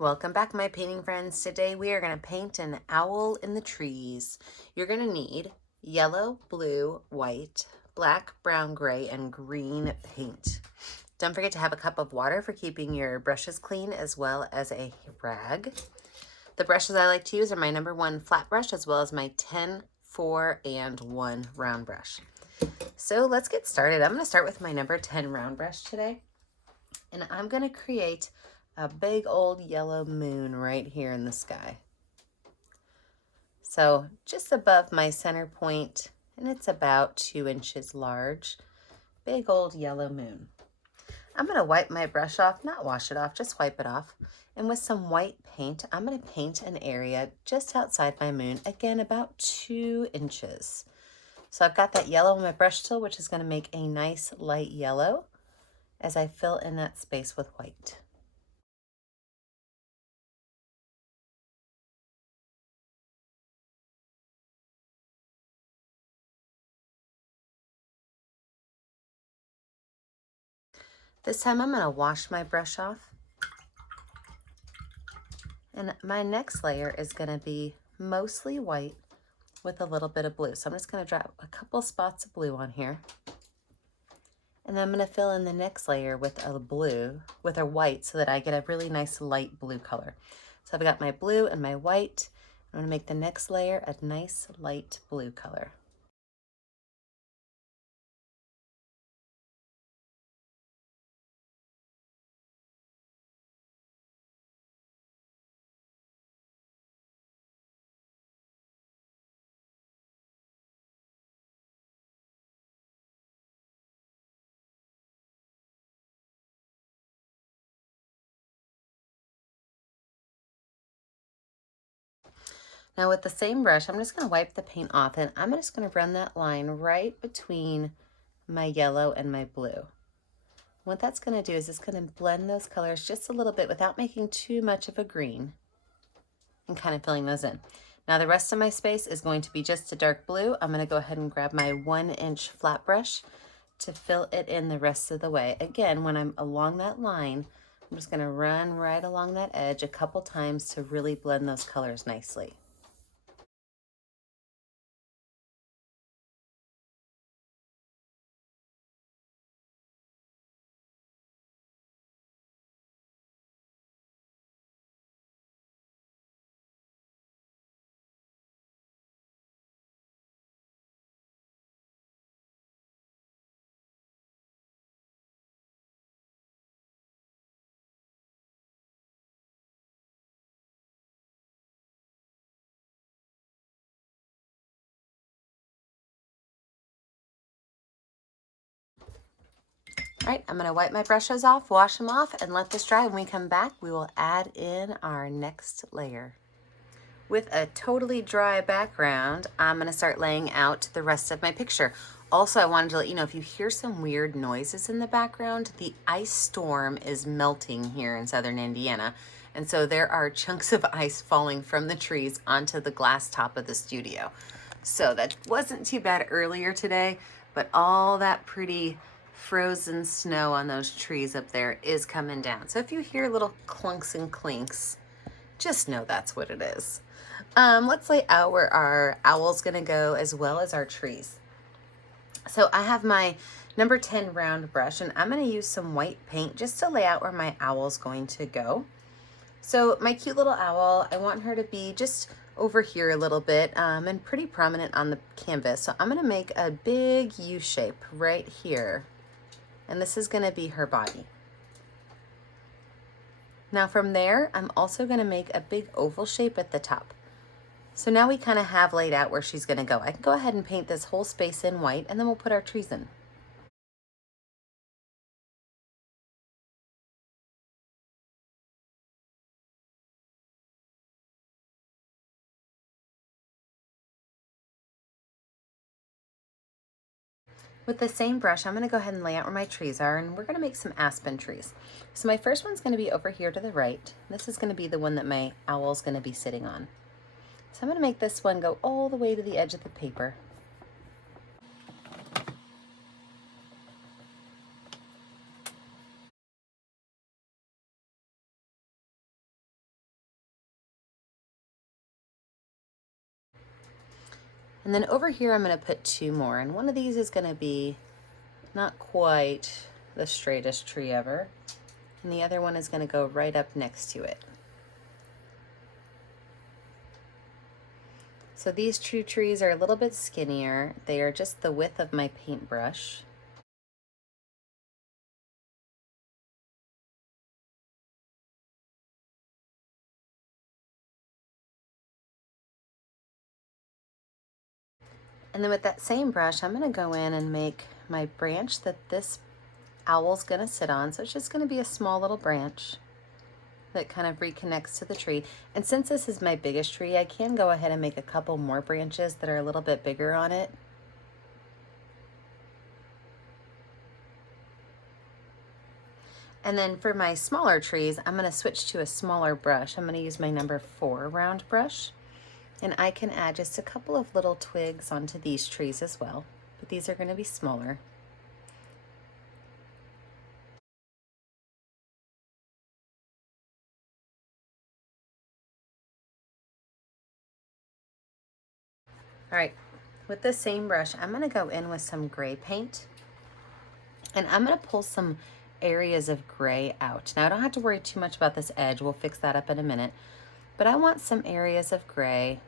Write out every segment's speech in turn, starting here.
Welcome back, my painting friends. Today we are going to paint an owl in the trees. You're going to need yellow, blue, white, black, brown, gray, and green paint. Don't forget to have a cup of water for keeping your brushes clean, as well as a rag. The brushes I like to use are my #1 flat brush, as well as my 10, 4, and 1 round brush. So let's get started. I'm going to start with my number 10 round brush today. And I'm going to create a big old yellow moon right here in the sky. So just above my center point, and it's about 2 inches large, big old yellow moon. I'm going to wipe my brush off, not wash it off, just wipe it off. And with some white paint, I'm going to paint an area just outside my moon, again about 2 inches. So I've got that yellow on my brush tool, which is going to make a nice light yellow as I fill in that space with white. This time I'm going to wash my brush off. And my next layer is going to be mostly white with a little bit of blue. So I'm just going to drop a couple spots of blue on here. And then I'm going to fill in the next layer with a blue, with a white, so that I get a really nice light blue color. So I've got my blue and my white. I'm going to make the next layer a nice light blue color. Now with the same brush, I'm just going to wipe the paint off, and I'm just going to run that line right between my yellow and my blue. What that's going to do is it's going to blend those colors just a little bit without making too much of a green, and kind of filling those in. Now the rest of my space is going to be just a dark blue. I'm going to go ahead and grab my 1-inch flat brush to fill it in the rest of the way. Again, when I'm along that line, I'm just going to run right along that edge a couple times to really blend those colors nicely. All right, I'm going to wipe my brushes off, wash them off, and let this dry. When we come back, we will add in our next layer. With a totally dry background, I'm going to start laying out the rest of my picture. Also, I wanted to let you know, if you hear some weird noises in the background, the ice storm is melting here in southern Indiana. And so there are chunks of ice falling from the trees onto the glass top of the studio. So that wasn't too bad earlier today, but all that pretty frozen snow on those trees up there is coming down. So if you hear little clunks and clinks, just know that's what it is. Let's lay out where our owl's gonna go, as well as our trees. So I have my number 10 round brush, and I'm gonna use some white paint just to lay out where my owl's going to go. So my cute little owl, I want her to be just over here a little bit, and pretty prominent on the canvas. So I'm gonna make a big U shape right here, and this is gonna be her body. Now from there, I'm also gonna make a big oval shape at the top. So now we kind of have laid out where she's going to go. I can go ahead and paint this whole space in white, and then we'll put our trees in. With the same brush, I'm going to go ahead and lay out where my trees are, and we're going to make some aspen trees. So my first one's going to be over here to the right. This is going to be the one that my owl's going to be sitting on. So I'm going to make this one go all the way to the edge of the paper. And then over here, I'm gonna put 2 more. And one of these is gonna be not quite the straightest tree ever. And the other one is gonna go right up next to it. So these two trees are a little bit skinnier. They are just the width of my paintbrush. And then with that same brush, I'm gonna go in and make my branch that this owl's gonna sit on. So it's just gonna be a small little branch that kind of reconnects to the tree. And since this is my biggest tree, I can go ahead and make a couple more branches that are a little bit bigger on it. And then for my smaller trees, I'm gonna switch to a smaller brush. I'm gonna use my number 4 round brush. And I can add just a couple of little twigs onto these trees as well, but these are gonna be smaller. All right, with the same brush, I'm gonna go in with some gray paint, and I'm gonna pull some areas of gray out. Now I don't have to worry too much about this edge. We'll fix that up in a minute. But I want some areas of gray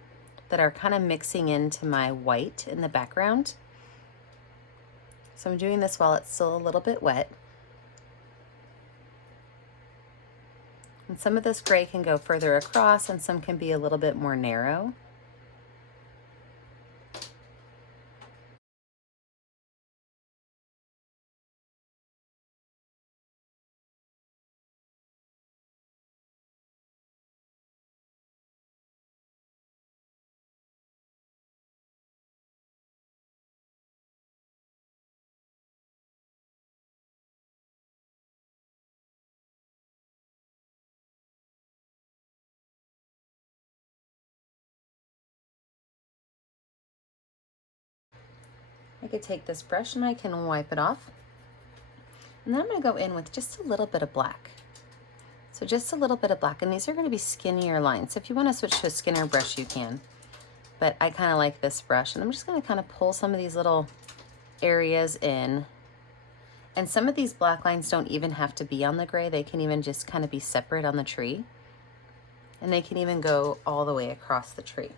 that are kind of mixing into my white in the background. So I'm doing this while it's still a little bit wet. And some of this gray can go further across and some can be a little bit more narrow. I could take this brush and I can wipe it off. And then I'm gonna go in with just a little bit of black. So just a little bit of black, and these are gonna be skinnier lines. So if you wanna switch to a skinner brush, you can. But I kinda like this brush, and I'm just gonna kinda pull some of these little areas in. And some of these black lines don't even have to be on the gray. They can even just kind of be separate on the tree. And they can even go all the way across the tree.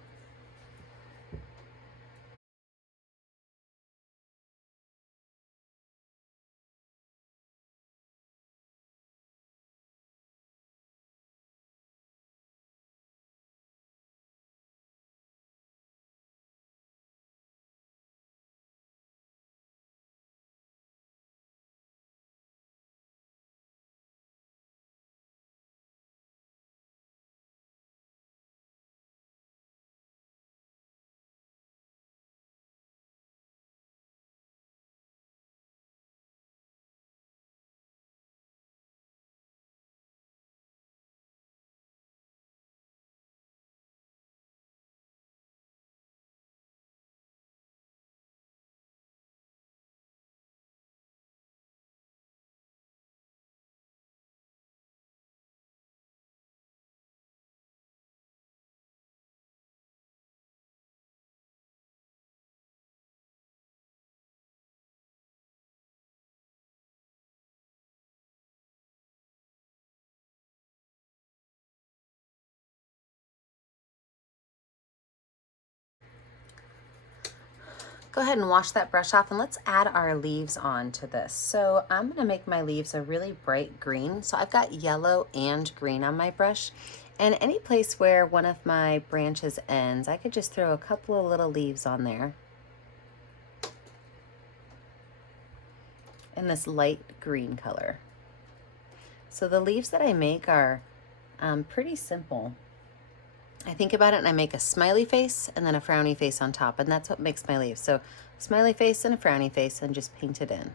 Go ahead and wash that brush off, and let's add our leaves on to this. So I'm gonna make my leaves a really bright green. So I've got yellow and green on my brush. And any place where one of my branches ends, I could just throw a couple of little leaves on there. In this light green color. So the leaves that I make are pretty simple. I think about it and I make a smiley face and then a frowny face on top, and that's what makes my leaves. So smiley face and a frowny face, and just paint it in.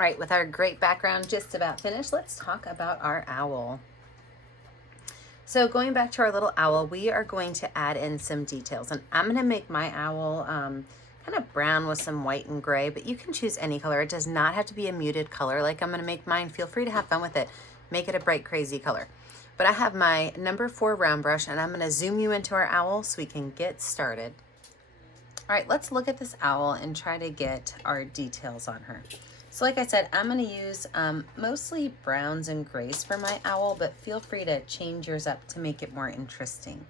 All right, with our great background just about finished, let's talk about our owl. So going back to our little owl, we are going to add in some details, and I'm gonna make my owl kind of brown with some white and gray, but you can choose any color. It does not have to be a muted color like I'm gonna make mine. Feel free to have fun with it. Make it a bright, crazy color. But I have my number 4 round brush, and I'm gonna zoom you into our owl so we can get started. All right, let's look at this owl and try to get our details on her. So like I said, I'm gonna use mostly browns and grays for my owl, but feel free to change yours up to make it more interesting.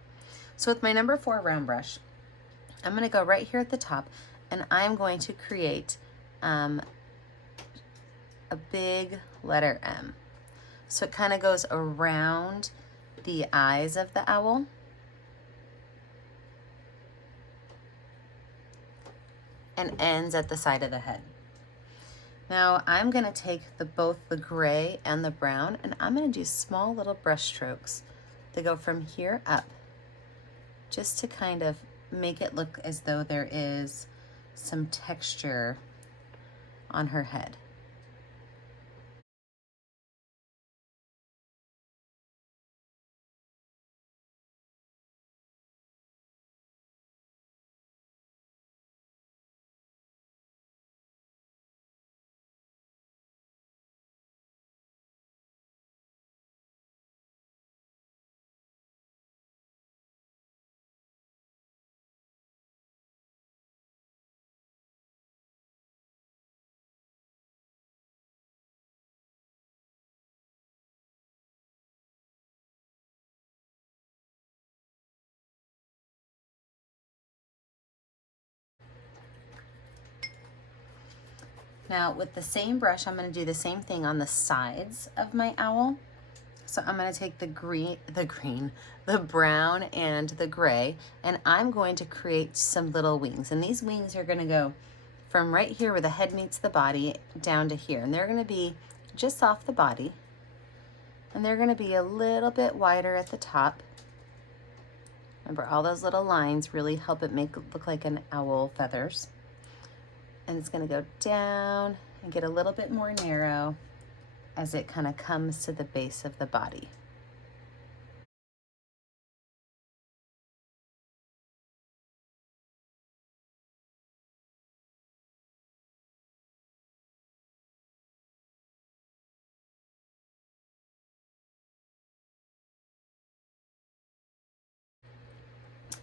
So with my number 4 round brush, I'm gonna go right here at the top, and I'm going to create a big letter M. So it kind of goes around the eyes of the owl. And ends at the side of the head. Now I'm gonna take both the gray and the brown, and I'm gonna do small little brush strokes that go from here up, just to kind of make it look as though there is some texture on her head. Now with the same brush, I'm gonna do the same thing on the sides of my owl. So I'm gonna take the brown and the gray, and I'm going to create some little wings. And these wings are gonna go from right here where the head meets the body down to here. And they're gonna be just off the body. And they're gonna be a little bit wider at the top. Remember, all those little lines really help it look like an owl feathers. And it's gonna go down and get a little bit more narrow as it kind of comes to the base of the body.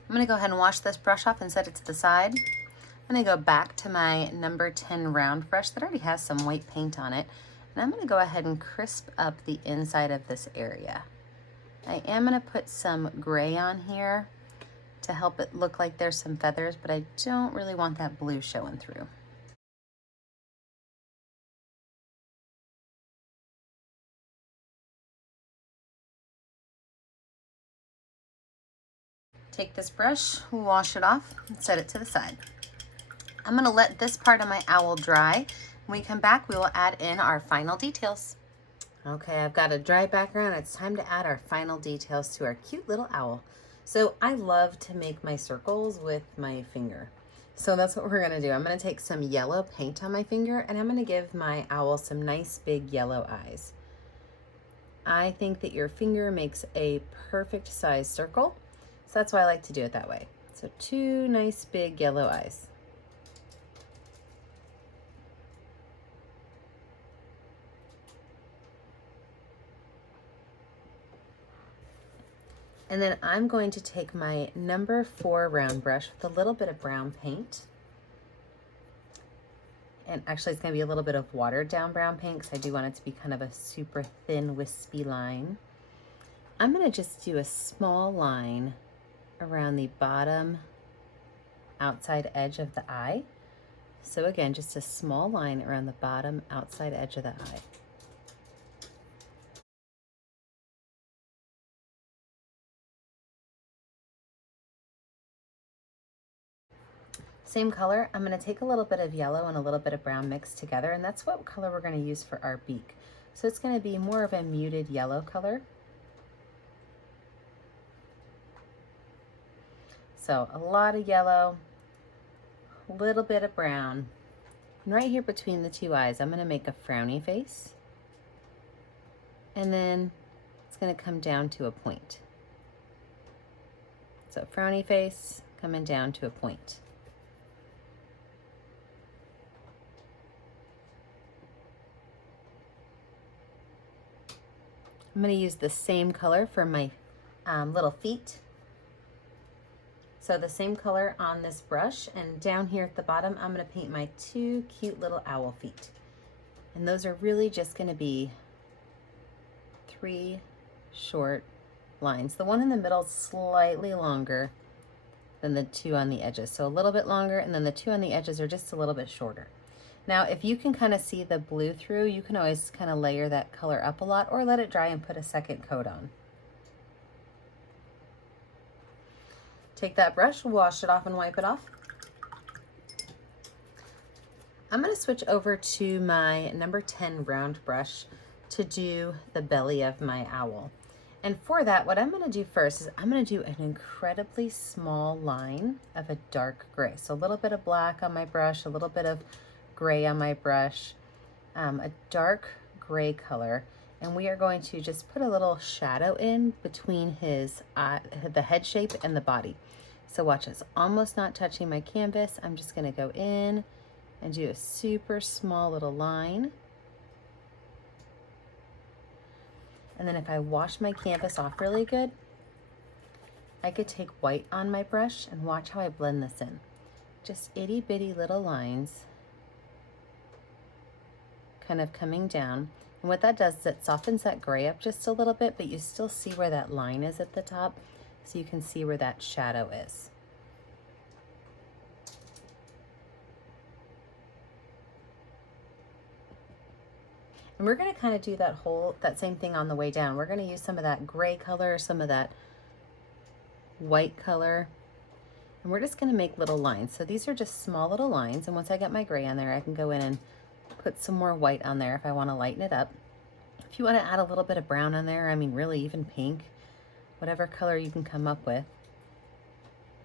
I'm gonna go ahead and wash this brush off and set it to the side. I'm gonna go back to my number 10 round brush that already has some white paint on it, and I'm gonna go ahead and crisp up the inside of this area. I am gonna put some gray on here to help it look like there's some feathers, but I don't really want that blue showing through. Take this brush, wash it off, and set it to the side. I'm gonna let this part of my owl dry. When we come back, we will add in our final details. Okay, I've got a dry background. It's time to add our final details to our cute little owl. So I love to make my circles with my finger. So that's what we're gonna do. I'm gonna take some yellow paint on my finger, and I'm gonna give my owl some nice big yellow eyes. I think that your finger makes a perfect size circle. So that's why I like to do it that way. So 2 nice big yellow eyes. And then I'm going to take my number 4 round brush with a little bit of brown paint. And actually it's gonna be a little bit of watered down brown paint because I do want it to be kind of a super thin, wispy line. I'm gonna just do a small line around the bottom outside edge of the eye. So again, just a small line around the bottom outside edge of the eye. Same color, I'm gonna take a little bit of yellow and a little bit of brown mixed together, and that's what color we're gonna use for our beak. So it's gonna be more of a muted yellow color. So a lot of yellow, a little bit of brown, And right here between the two eyes, I'm gonna make a frowny face. And then it's gonna come down to a point. So frowny face coming down to a point. I'm going to use the same color for my little feet. So the same color on this brush, and down here at the bottom, I'm going to paint my two cute little owl feet. And those are really just going to be 3 short lines. The one in the middle is slightly longer than the 2 on the edges. So a little bit longer, and then the 2 on the edges are just a little bit shorter. Now, if you can kind of see the blue through, you can always kind of layer that color up a lot or let it dry and put a second coat on. Take that brush, wash it off and wipe it off. I'm going to switch over to my number 10 round brush to do the belly of my owl. And for that, what I'm going to do first is I'm going to do an incredibly small line of a dark gray. So a little bit of black on my brush, a little bit of gray on my brush, a dark gray color, and we are going to just put a little shadow in between his the head shape and the body. So watch, it's almost not touching my canvas. I'm just going to go in and do a super small little line. And then if I wash my canvas off really good, I could take white on my brush and watch how I blend this in. Just itty bitty little lines kind of coming down. And what that does is it softens that gray up just a little bit, but you still see where that line is at the top, so you can see where that shadow is. And we're going to kind of do that same thing on the way down. We're going to use some of that gray color, some of that white color, and we're just going to make little lines. So these are just small little lines, and once I get my gray on there, I can go in and put some more white on there if I want to lighten it up. If you want to add a little bit of brown on there, I mean really even pink, whatever color you can come up with.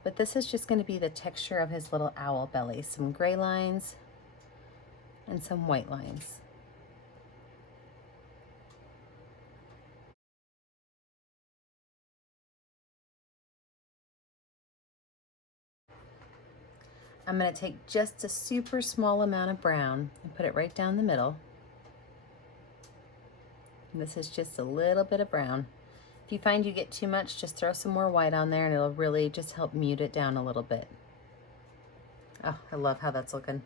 But this is just going to be the texture of his little owl belly. Some gray lines and some white lines. I'm going to take just a super small amount of brown and put it right down the middle. And this is just a little bit of brown. If you find you get too much, just throw some more white on there and it'll really just help mute it down a little bit. Oh, I love how that's looking.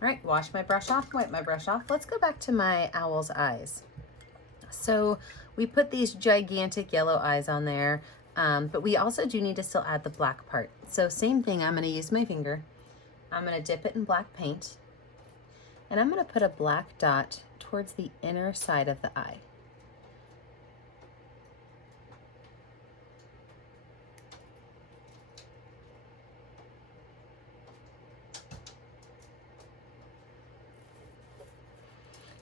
All right, wash my brush off, wipe my brush off. Let's go back to my owl's eyes. So we put these gigantic yellow eyes on there. But we also do need to still add the black part. So same thing, I'm going to use my finger. I'm going to dip it in black paint. And I'm going to put a black dot towards the inner side of the eye.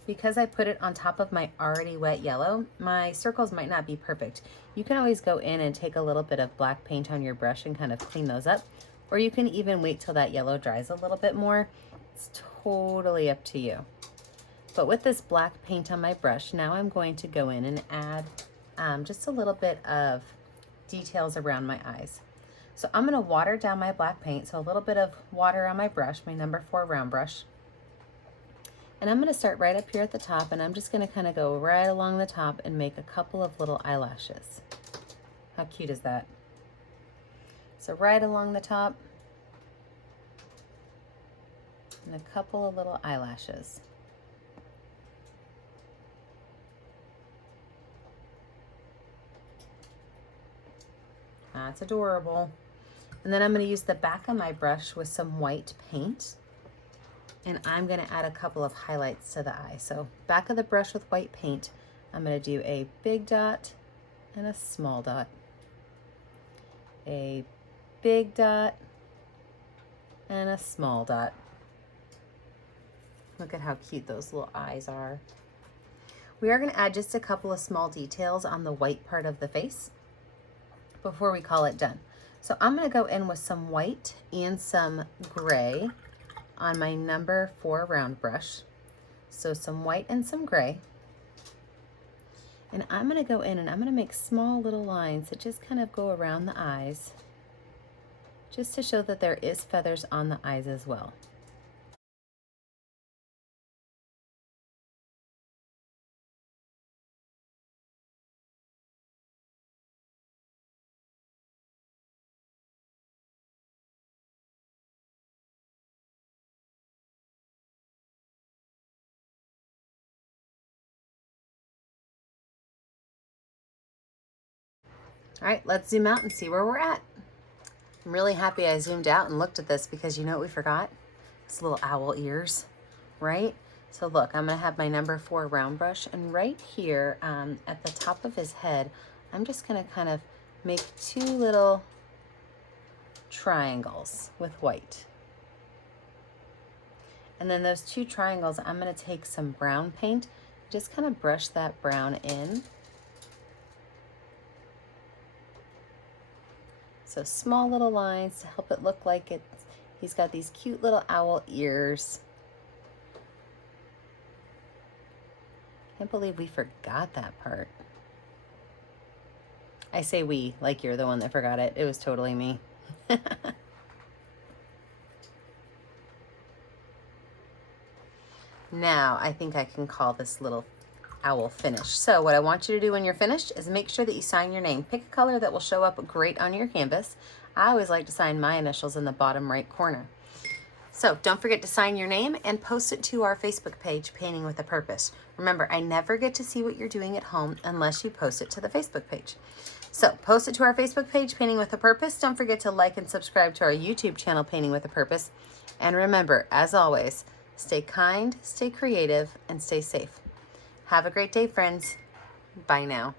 Because I put it on top of my already wet yellow, my circles might not be perfect. You can always go in and take a little bit of black paint on your brush and kind of clean those up, or you can even wait till that yellow dries a little bit more. It's totally up to you. But with this black paint on my brush, now I'm going to go in and add just a little bit of details around my eyes. So I'm going to water down my black paint, so a little bit of water on my brush, my number 4 round brush. And I'm going to start right up here at the top, and I'm just going to kind of go right along the top and make a couple of little eyelashes. How cute is that? So right along the top, and a couple of little eyelashes. That's adorable. And then I'm going to use the back of my brush with some white paint. And I'm going to add a couple of highlights to the eye. So back of the brush with white paint, I'm going to do a big dot and a small dot. A big dot and a small dot. Look at how cute those little eyes are. We are going to add just a couple of small details on the white part of the face before we call it done. So I'm going to go in with some white and some gray on my number 4 round brush. So some white and some gray. And I'm going to go in and I'm going to make small little lines that just kind of go around the eyes, just to show that there is feathers on the eyes as well. All right, let's zoom out and see where we're at. I'm really happy I zoomed out and looked at this because you know what we forgot? It's little owl ears, right? So look, I'm gonna have my number 4 round brush, and right here at the top of his head, I'm just gonna kind of make 2 little triangles with white. And then those 2 triangles, I'm gonna take some brown paint, just kind of brush that brown in. So small little lines to help it look like he's got these cute little owl ears. Can't believe we forgot that part. I say we, like you're the one that forgot it. It was totally me. Now I think I can call this little owl finished. So what I want you to do when you're finished is make sure that you sign your name. Pick a color that will show up great on your canvas. I always like to sign my initials in the bottom right corner. So don't forget to sign your name and post it to our Facebook page, Painting with a Purpose. Remember, I never get to see what you're doing at home unless you post it to the Facebook page. So post it to our Facebook page, Painting with a Purpose. Don't forget to like and subscribe to our YouTube channel, Painting with a Purpose. And remember, as always, stay kind, stay creative, and stay safe. Have a great day, friends. Bye now.